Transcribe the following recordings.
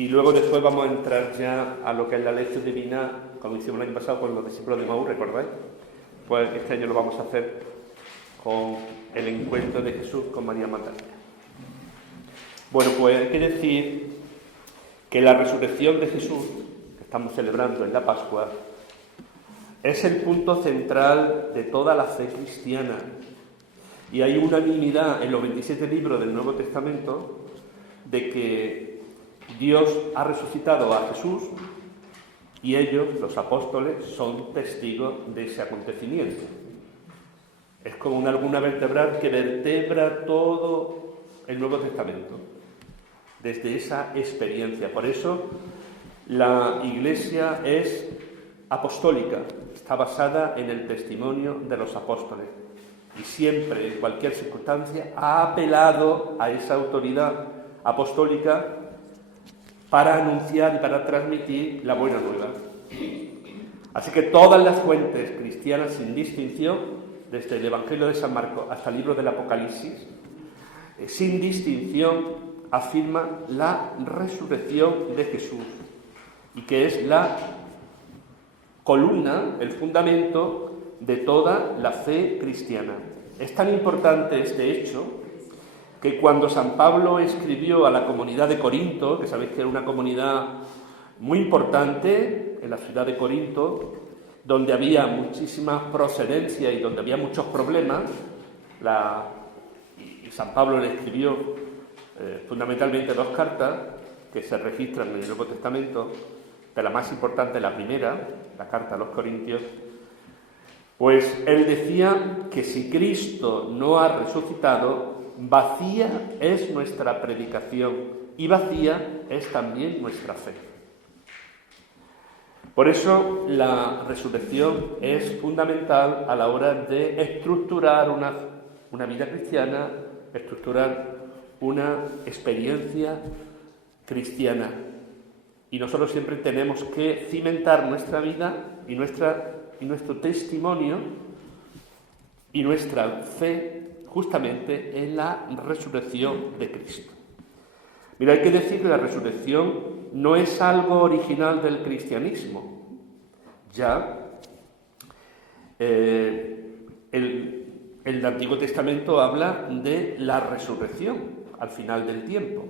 Y luego después vamos a entrar ya a lo que es la lección divina, como hicimos el año pasado con los discípulos de Maús, ¿recordáis? Pues este año lo vamos a hacer con el encuentro de Jesús con María Magdalena. Bueno, pues hay que decir que la resurrección de Jesús, que estamos celebrando en la Pascua, es el punto central de toda la fe cristiana. Y hay unanimidad en los 27 libros del Nuevo Testamento de que Dios ha resucitado a Jesús y ellos, los apóstoles, son testigos de ese acontecimiento. Es como una columna vertebral que vertebra todo el Nuevo Testamento, desde esa experiencia. Por eso la Iglesia es apostólica, está basada en el testimonio de los apóstoles y siempre, en cualquier circunstancia, ha apelado a esa autoridad apostólica para anunciar y para transmitir la buena nueva. Así que todas las fuentes cristianas, sin distinción, desde el Evangelio de San Marcos hasta el libro del Apocalipsis, sin distinción, afirman la resurrección de Jesús y que es la columna, el fundamento de toda la fe cristiana. Es tan importante este hecho que cuando San Pablo escribió a la comunidad de Corinto, que sabéis que era una comunidad muy importante en la ciudad de Corinto, donde había muchísima procedencia y donde había muchos problemas, y San Pablo le escribió fundamentalmente 2 cartas que se registran en el Nuevo Testamento, de la más importante, la primera, la carta a los Corintios. Pues él decía que si Cristo no ha resucitado, vacía es nuestra predicación y vacía es también nuestra fe. Por eso la resurrección es fundamental a la hora de estructurar una vida cristiana, estructurar una experiencia cristiana. Y nosotros siempre tenemos que cimentar nuestra vida y nuestro testimonio y nuestra fe justamente en la resurrección de Cristo. Mira, hay que decir que la resurrección no es algo original del cristianismo. Ya el Antiguo Testamento habla de la resurrección al final del tiempo,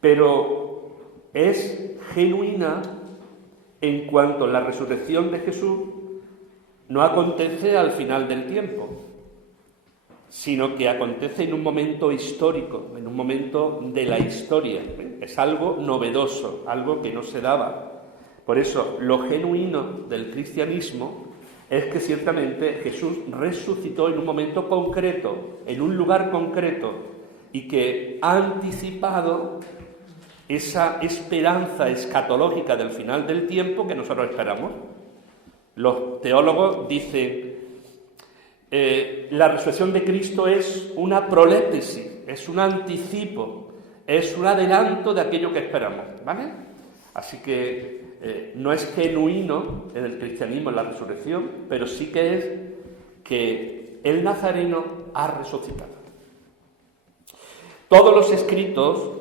pero es genuina en cuanto la resurrección de Jesús no acontece al final del tiempo, sino que acontece en un momento histórico, en un momento de la historia. Es algo novedoso, algo que no se daba. Por eso, lo genuino del cristianismo es que ciertamente Jesús resucitó en un momento concreto, en un lugar concreto, y que ha anticipado esa esperanza escatológica del final del tiempo que nosotros esperamos. Los teólogos dicen la resurrección de Cristo es una proléptesis, es un anticipo, es un adelanto de aquello que esperamos, ¿vale? Así que no es genuino en el cristianismo la resurrección, pero sí que es que el Nazareno ha resucitado. Todos los escritos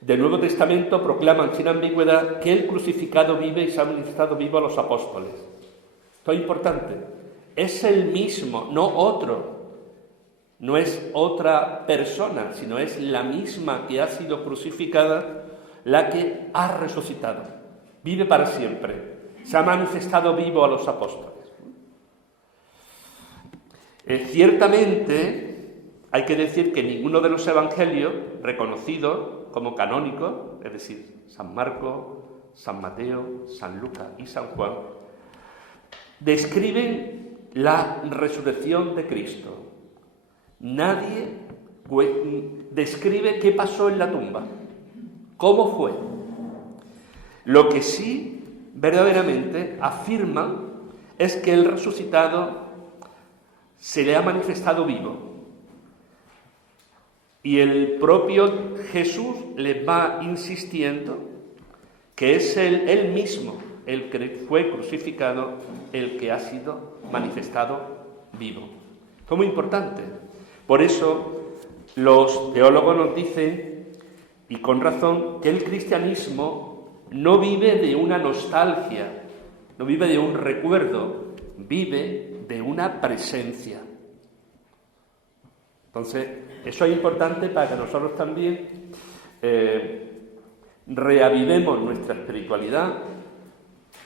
del Nuevo Testamento proclaman sin ambigüedad que el crucificado vive y se ha manifestado vivo a los apóstoles. Esto es importante. Es el mismo, no otro. No es otra persona, sino es la misma que ha sido crucificada, la que ha resucitado. Vive para siempre. Se ha manifestado vivo a los apóstoles. Ciertamente, hay que decir que ninguno de los evangelios reconocidos como canónicos, es decir, San Marcos, San Mateo, San Lucas y San Juan, describen la resurrección de Cristo. Nadie describe qué pasó en la tumba, cómo fue. Lo que sí verdaderamente afirma es que el resucitado se le ha manifestado vivo. Y el propio Jesús les va insistiendo que es él mismo, el que fue crucificado, el que ha sido manifestado vivo. Esto es muy importante. Por eso los teólogos nos dicen y con razón, que el cristianismo no vive de una nostalgia, no vive de un recuerdo, vive de una presencia. Entonces, eso es importante para que nosotros también reavivemos nuestra espiritualidad,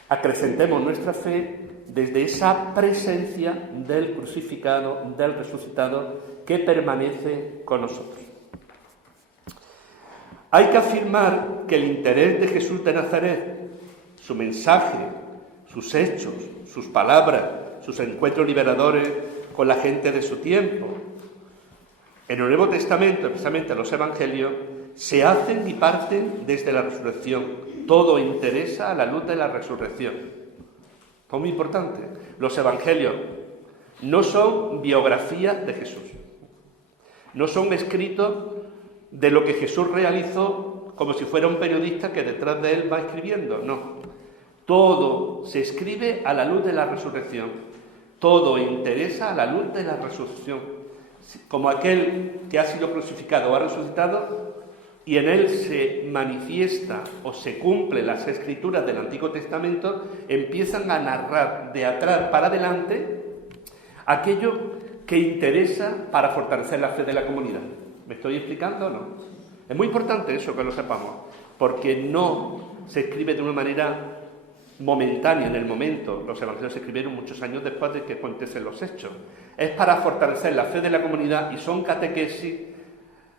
acrecentemos nuestra fe desde esa presencia del crucificado, del resucitado, que permanece con nosotros. Hay que afirmar que el interés de Jesús de Nazaret, su mensaje, sus hechos, sus palabras, sus encuentros liberadores con la gente de su tiempo, en el Nuevo Testamento, especialmente en los Evangelios, se hacen y parten desde la resurrección. Todo interesa a la luz de la resurrección. Es muy importante. Los Evangelios no son biografías de Jesús. No son escritos de lo que Jesús realizó como si fuera un periodista que detrás de él va escribiendo. No. Todo se escribe a la luz de la resurrección. Todo interesa a la luz de la resurrección. Como aquel que ha sido crucificado o ha resucitado, y en él se manifiesta o se cumplen las escrituras del Antiguo Testamento, empiezan a narrar de atrás para adelante aquello que interesa para fortalecer la fe de la comunidad. ¿Me estoy explicando o no? Es muy importante eso, que lo sepamos, porque no se escribe de una manera momentánea en el momento. Los evangelios se escribieron muchos años después de que acontecen los hechos. Es para fortalecer la fe de la comunidad y son catequesis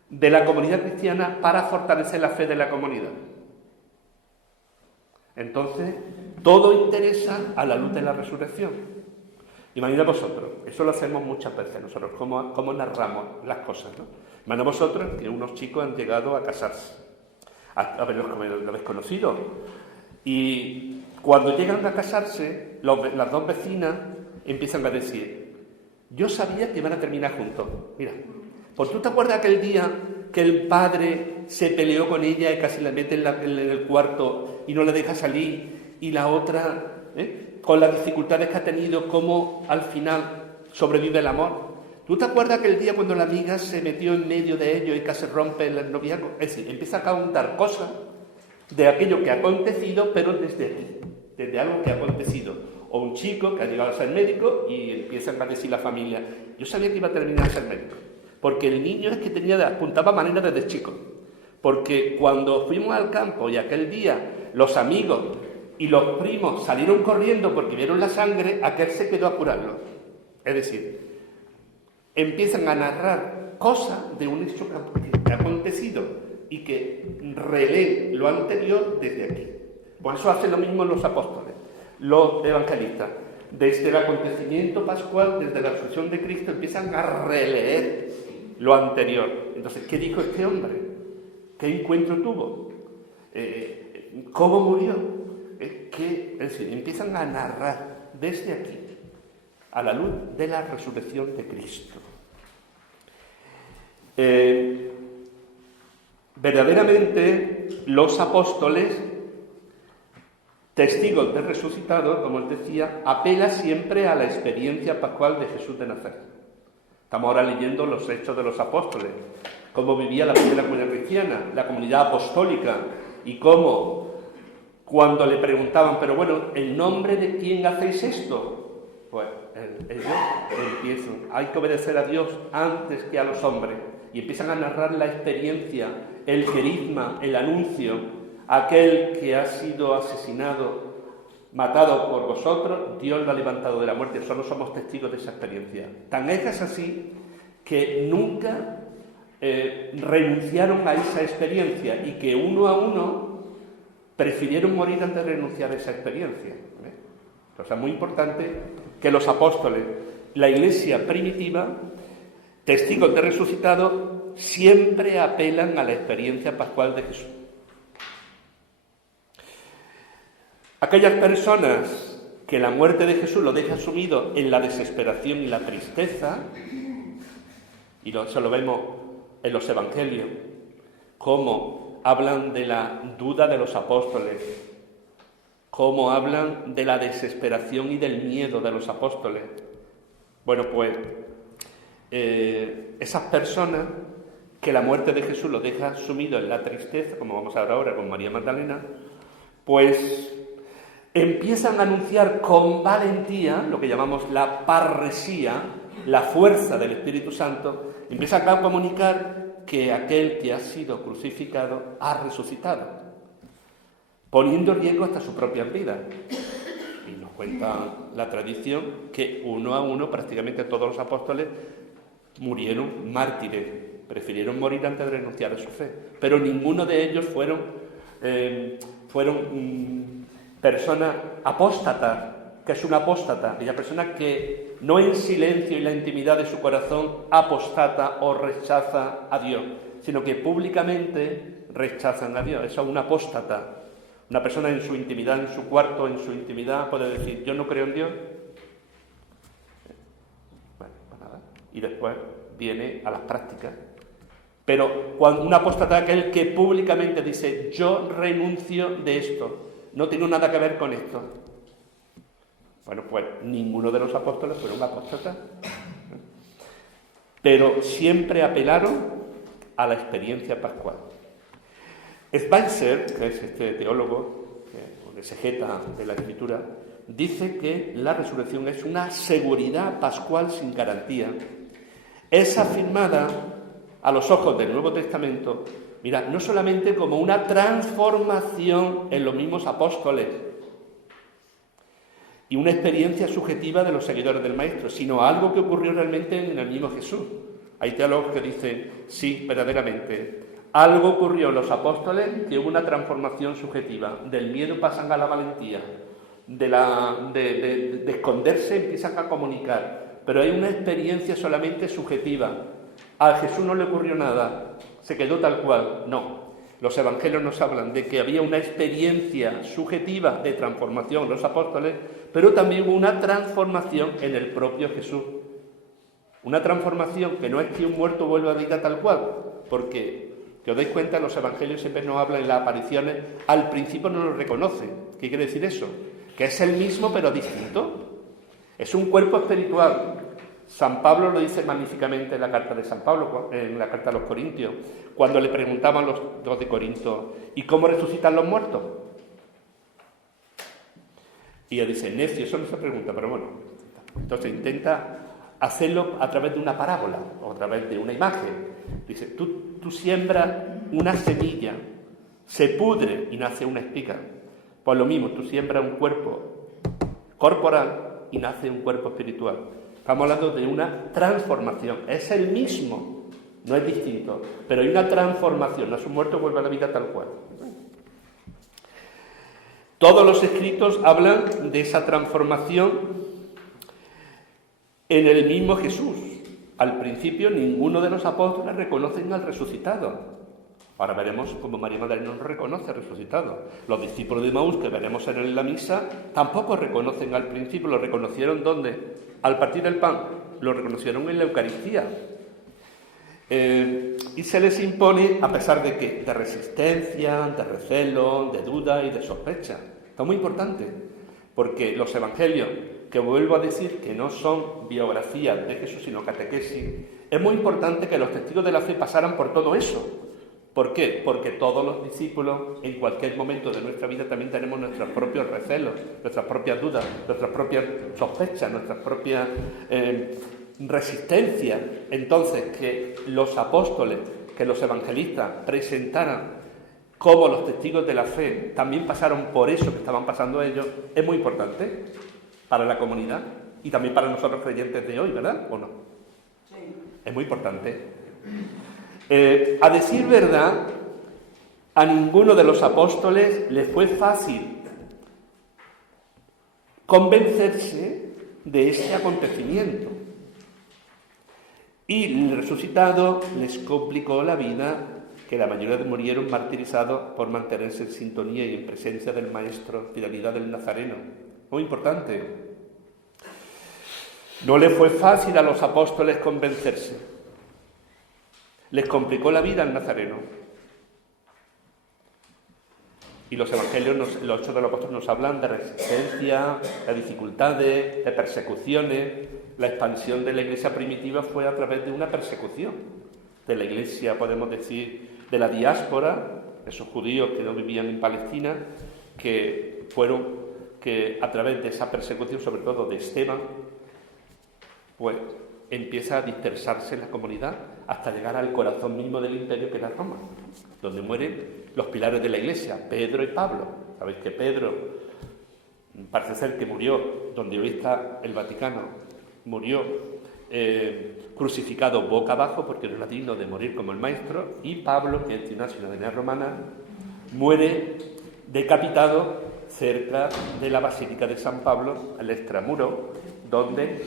de la comunidad cristiana para fortalecer la fe de la comunidad. Entonces, todo interesa a la luz de la resurrección. Imaginad vosotros, eso lo hacemos muchas veces nosotros, cómo narramos las cosas, ¿no? Imaginad vosotros que unos chicos han llegado a casarse, a verlos como lo habéis conocido, y cuando llegan a casarse, las dos vecinas empiezan a decir: yo sabía que iban a terminar juntos. Mira, pues tú te acuerdas aquel día que el padre se peleó con ella y casi la mete en el cuarto y no la deja salir, y la otra, con las dificultades que ha tenido, cómo al final sobrevive el amor. ¿Tú te acuerdas aquel día cuando la amiga se metió en medio de ellos y casi rompe el noviazgo? Es decir, empieza a contar cosas de aquello que ha acontecido, pero desde aquí, desde algo que ha acontecido. O un chico que ha llegado a ser médico y empiezan a decir la familia: yo sabía que iba a terminar a ser médico, porque el niño es que apuntaba maneras desde chico. Porque cuando fuimos al campo y aquel día los amigos y los primos salieron corriendo porque vieron la sangre, aquel se quedó a curarlo. Es decir, empiezan a narrar cosas de un hecho que ha acontecido y que releen lo anterior desde aquí. Por eso hacen lo mismo los apóstoles, los evangelistas. Desde el acontecimiento pascual, desde la resurrección de Cristo, empiezan a releer lo anterior. Entonces, ¿qué dijo este hombre? ¿Qué encuentro tuvo? ¿Cómo murió? Es decir, empiezan a narrar desde aquí, a la luz de la resurrección de Cristo. Verdaderamente, los apóstoles, testigos del resucitado, como él decía, apela siempre a la experiencia pascual de Jesús de Nazaret. Estamos ahora leyendo los Hechos de los Apóstoles, cómo vivía la primera comunidad cristiana, la comunidad apostólica, y cómo, cuando le preguntaban: pero bueno, ¿en nombre de quién hacéis esto? Pues ellos empiezan: hay que obedecer a Dios antes que a los hombres, y empiezan a narrar la experiencia, el querigma, el anuncio: aquel que ha sido asesinado, matado por vosotros, Dios lo ha levantado de la muerte. Solo somos testigos de esa experiencia. Tan es así que nunca renunciaron a esa experiencia, y que uno a uno prefirieron morir antes de renunciar a esa experiencia. Entonces es muy importante que los apóstoles, la Iglesia primitiva, testigos de resucitado, siempre apelan a la experiencia pascual de Jesús. Aquellas personas que la muerte de Jesús lo deja sumido en la desesperación y la tristeza, y eso lo vemos en los Evangelios, cómo hablan de la duda de los apóstoles, cómo hablan de la desesperación y del miedo de los apóstoles. Bueno, pues esas personas que la muerte de Jesús lo deja sumido en la tristeza, como vamos a ver ahora con María Magdalena, pues empiezan a anunciar con valentía lo que llamamos la parresía, la fuerza del Espíritu Santo, empiezan a comunicar que aquel que ha sido crucificado ha resucitado, poniendo en riesgo hasta su propia vida. Y nos cuenta la tradición que uno a uno prácticamente todos los apóstoles murieron mártires, prefirieron morir antes de renunciar a su fe, pero ninguno de ellos fueron personas apóstatas. Que es una apóstata, aquella persona que no en silencio y la intimidad de su corazón apostata o rechaza a Dios, sino que públicamente rechazan a Dios. Esa es una apóstata. Una persona en su intimidad, en su cuarto, en su intimidad, puede decir, yo no creo en Dios. Bueno, pues nada. Y después viene a las prácticas. Pero cuando un apóstata es aquel que públicamente dice, yo renuncio de esto, no tengo nada que ver con esto. Bueno, pues ninguno de los apóstoles fueron apóstatas, pero siempre apelaron a la experiencia pascual. Schweitzer, que es este teólogo, un exegeta de la Escritura, dice que la resurrección es una seguridad pascual sin garantía. Es afirmada a los ojos del Nuevo Testamento, mira, no solamente como una transformación en los mismos apóstoles, y una experiencia subjetiva de los seguidores del Maestro, sino algo que ocurrió realmente en el mismo Jesús. Hay teólogos que dicen, sí, verdaderamente, algo ocurrió en los apóstoles, que hubo una transformación subjetiva. Del miedo pasan a la valentía, de esconderse empiezan a comunicar, pero hay una experiencia solamente subjetiva. A Jesús no le ocurrió nada, se quedó tal cual, no. Los evangelios nos hablan de que había una experiencia subjetiva de transformación en los apóstoles, pero también una transformación en el propio Jesús. Una transformación que no es que un muerto vuelva a vida tal cual, porque, que os dais cuenta, los evangelios siempre nos hablan en las apariciones, al principio no lo reconocen. ¿Qué quiere decir eso? Que es el mismo pero distinto. Es un cuerpo espiritual. San Pablo lo dice magníficamente en la carta de San Pablo, en la carta a los Corintios, cuando le preguntaban los de Corinto, ¿y cómo resucitan los muertos? Y él dice, necio, eso no se pregunta, pero bueno. Entonces intenta hacerlo a través de una parábola o a través de una imagen. Dice, tú siembras una semilla, se pudre y nace una espiga. Pues lo mismo, tú siembras un cuerpo corporal y nace un cuerpo espiritual. Estamos hablando de una transformación. Es el mismo, no es distinto, pero hay una transformación. No es un muerto, vuelve a la vida tal cual. Todos los escritos hablan de esa transformación en el mismo Jesús. Al principio ninguno de los apóstoles reconocen al resucitado. Ahora veremos cómo María Magdalena no reconoce al resucitado. Los discípulos de Emaús, que veremos en la misa, tampoco reconocen al principio. ¿Lo reconocieron dónde? Al partir el pan. Lo reconocieron en la Eucaristía. Y se les impone, a pesar de ¿qué? De resistencia, de recelo, de duda y de sospecha. Esto es muy importante, porque los evangelios, que vuelvo a decir que no son biografías de Jesús, sino catequesis, es muy importante que los testigos de la fe pasaran por todo eso. ¿Por qué? Porque todos los discípulos, en cualquier momento de nuestra vida, también tenemos nuestros propios recelos, nuestras propias dudas, nuestras propias sospechas, nuestras propias resistencias. Entonces, que los apóstoles, que los evangelistas presentaran cómo los testigos de la fe también pasaron por eso que estaban pasando ellos, es muy importante para la comunidad y también para nosotros creyentes de hoy, ¿verdad? ¿O no? Sí. Es muy importante. A decir verdad, a ninguno de los apóstoles le fue fácil convencerse de este acontecimiento. Y el resucitado les complicó la vida, que la mayoría murieron martirizados por mantenerse en sintonía y en presencia del Maestro, fidelidad del Nazareno. Muy importante. No le fue fácil a los apóstoles convencerse. Les complicó la vida al Nazareno. Y los evangelios, los hechos de los apóstoles nos hablan de resistencia, de dificultades, de persecuciones. La expansión de la iglesia primitiva fue a través de una persecución. de la Iglesia, podemos decir, de la diáspora, esos judíos que no vivían en Palestina, que a través de esa persecución, sobre todo de Esteban, pues empieza a dispersarse la comunidad hasta llegar al corazón mismo del imperio, que era Roma, donde mueren los pilares de la Iglesia, Pedro y Pablo. Sabéis que Pedro, parece ser que murió, donde hoy está el Vaticano, murió crucificado boca abajo porque no era digno de morir como el maestro, y Pablo, que tiene una ciudadanía romana, muere decapitado cerca de la Basílica de San Pablo, al extramuro, donde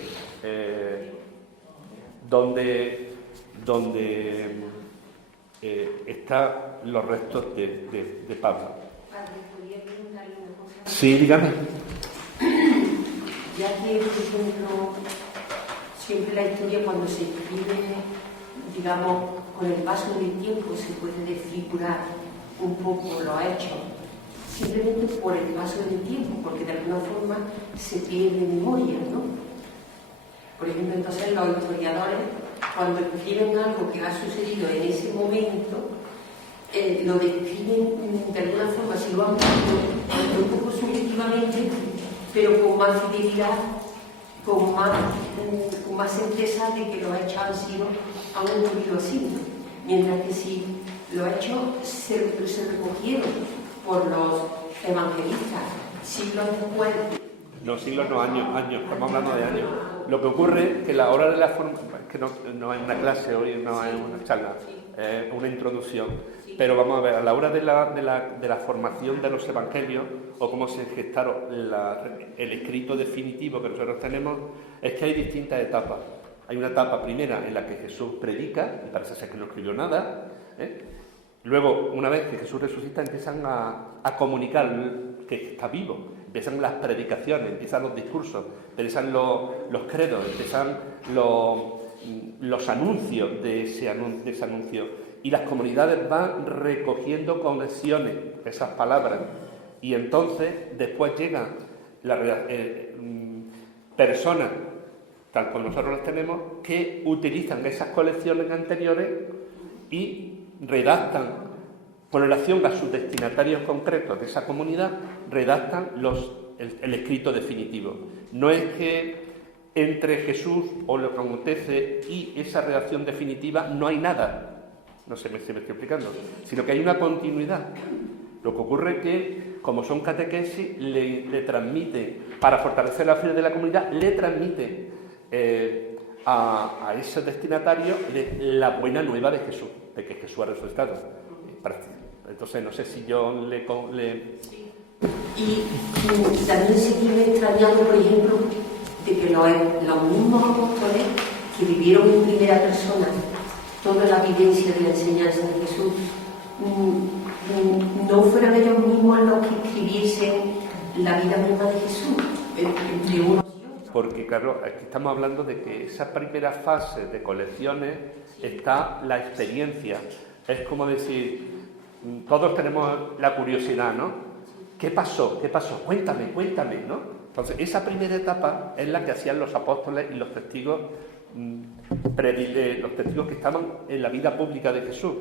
están los restos de Pablo. Padre, ¿podría preguntarle una cosa? Sí, dígame. Ya que, por ejemplo, siempre la historia cuando se escribe, digamos, con el paso del tiempo se puede desfigurar un poco lo hecho, simplemente por el paso del tiempo, porque de alguna forma se pierde memoria, ¿no? Por ejemplo, entonces los historiadores, cuando escriben algo que ha sucedido en ese momento, lo describen de alguna forma, si lo han visto un poco subjetivamente, pero con más fidelidad, con más certeza de que los hechos han ocurrido así, ¿no? Mientras que si los hechos se recogieron por los evangelistas siglos después. No, siglos no, años, estamos hablando de años. Lo que ocurre es que la hora de la formación, que no es una clase hoy, no es una charla, es una introducción, pero vamos a ver, a la hora de la formación de los evangelios, o cómo se gestaron el escrito definitivo que nosotros tenemos, es que hay distintas etapas. Hay una etapa primera en la que Jesús predica, y parece ser que no escribió nada, Luego, una vez que Jesús resucita, empiezan a comunicar que está vivo. Empiezan las predicaciones, empiezan los discursos, empiezan los credos, empiezan los anuncios de ese anuncio. Y las comunidades van recogiendo conexiones, esas palabras. Y entonces, después llegan personas, tal como nosotros las tenemos, que utilizan esas colecciones anteriores y redactan, con relación a sus destinatarios concretos de esa comunidad, redactan el escrito definitivo. No es que entre Jesús o lo que acontece y esa redacción definitiva no hay nada, no sé si me estoy explicando, sino que hay una continuidad. Lo que ocurre es que, como son catequesis, le transmite, para fortalecer la fe de la comunidad, le transmite a esos destinatarios la buena nueva de Jesús, de que Jesús ha resucitado. Entonces, no sé si yo le... Sí. Y también seguirme extrañando, por ejemplo, de que los mismos apóstoles que vivieron en primera persona toda la vivencia de la enseñanza de Jesús, no fueran ellos mismos los que escribiesen la vida misma de Jesús, entre unos y otros. Porque, claro, aquí estamos hablando de que esa primera fase de colecciones está la experiencia. Es como decir, todos tenemos la curiosidad, ¿no? ¿Qué pasó? ¿Qué pasó? Cuéntame, ¿no? Entonces, esa primera etapa es la que hacían los apóstoles y los testigos, los testigos que estaban en la vida pública de Jesús.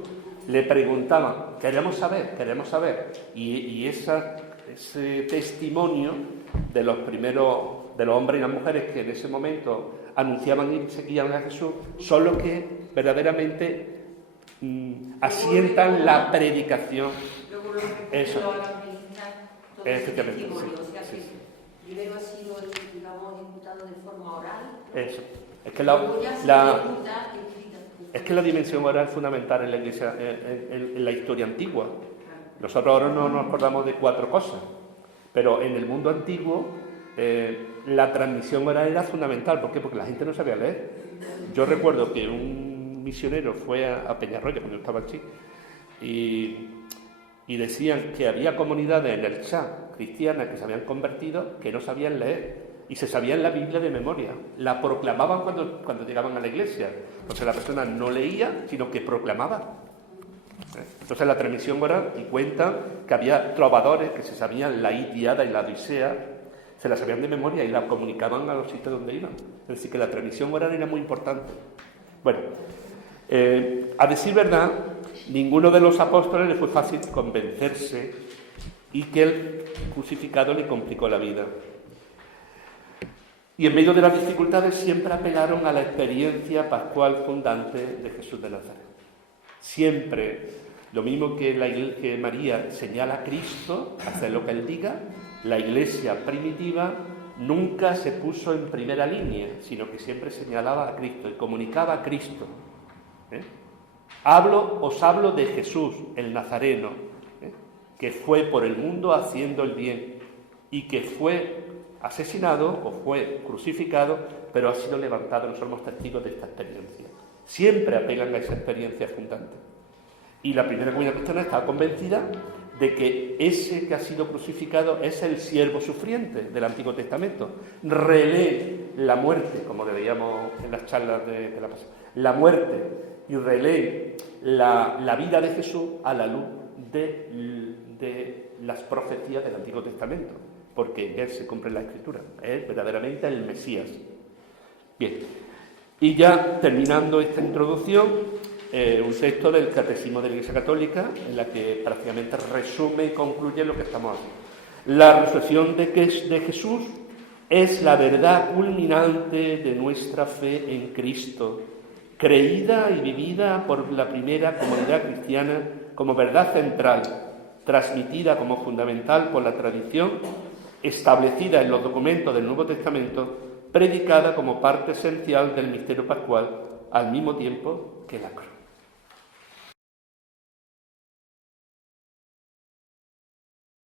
Le preguntaban, queremos saber. Y ese testimonio de los primeros, de los hombres y las mujeres que en ese momento anunciaban y seguían a Jesús, son los que verdaderamente asientan la predicación. Eso. Efectivamente, sí. Primero ha sido, digamos, ejecutado de forma oral. Eso. Es que la dimensión oral es fundamental en la Iglesia, en la historia antigua. Nosotros ahora no nos acordamos de 4 cosas, pero en el mundo antiguo la transmisión oral era fundamental. ¿Por qué? Porque la gente no sabía leer. Yo recuerdo que un misionero fue a Peñarroya cuando yo estaba aquí y decían que había comunidades en el chat cristianas que se habían convertido que no sabían leer y se sabían la Biblia de memoria. La proclamaban cuando llegaban a la iglesia. Entonces la persona no leía, sino que proclamaba. Entonces la transmisión oral, y cuentan que había trovadores que se sabían la Ilíada y la Odisea, se la sabían de memoria y la comunicaban a los sitios donde iban. Es decir, que la transmisión oral era muy importante. Bueno, A decir verdad, ninguno de los apóstoles le fue fácil convencerse y que el crucificado le complicó la vida. Y en medio de las dificultades siempre apelaron a la experiencia pascual fundante de Jesús de Nazaret. Siempre, lo mismo que María señala a Cristo, hacer lo que Él diga, la Iglesia primitiva nunca se puso en primera línea, sino que siempre señalaba a Cristo y comunicaba a Cristo. Os hablo de Jesús, el Nazareno, que fue por el mundo haciendo el bien y que fue asesinado o fue crucificado, pero ha sido levantado. Nosotros somos testigos de esta experiencia. Siempre apelan a esa experiencia fundante. Y la primera comunidad cristiana estaba convencida de que ese que ha sido crucificado es el siervo sufriente del Antiguo Testamento. Relee la muerte, como le veíamos en las charlas de la pasada, la muerte, y relee la vida de Jesús a la luz de las profecías del Antiguo Testamento, porque en él se cumple la Escritura, es verdaderamente el Mesías. Bien, y ya terminando esta introducción, un texto del Catecismo de la Iglesia Católica, en la que prácticamente resume y concluye lo que estamos haciendo. La resurrección de Jesús es la verdad culminante de nuestra fe en Cristo, creída y vivida por la primera comunidad cristiana como verdad central, transmitida como fundamental por la tradición, establecida en los documentos del Nuevo Testamento, predicada como parte esencial del misterio pascual, al mismo tiempo que la cruz.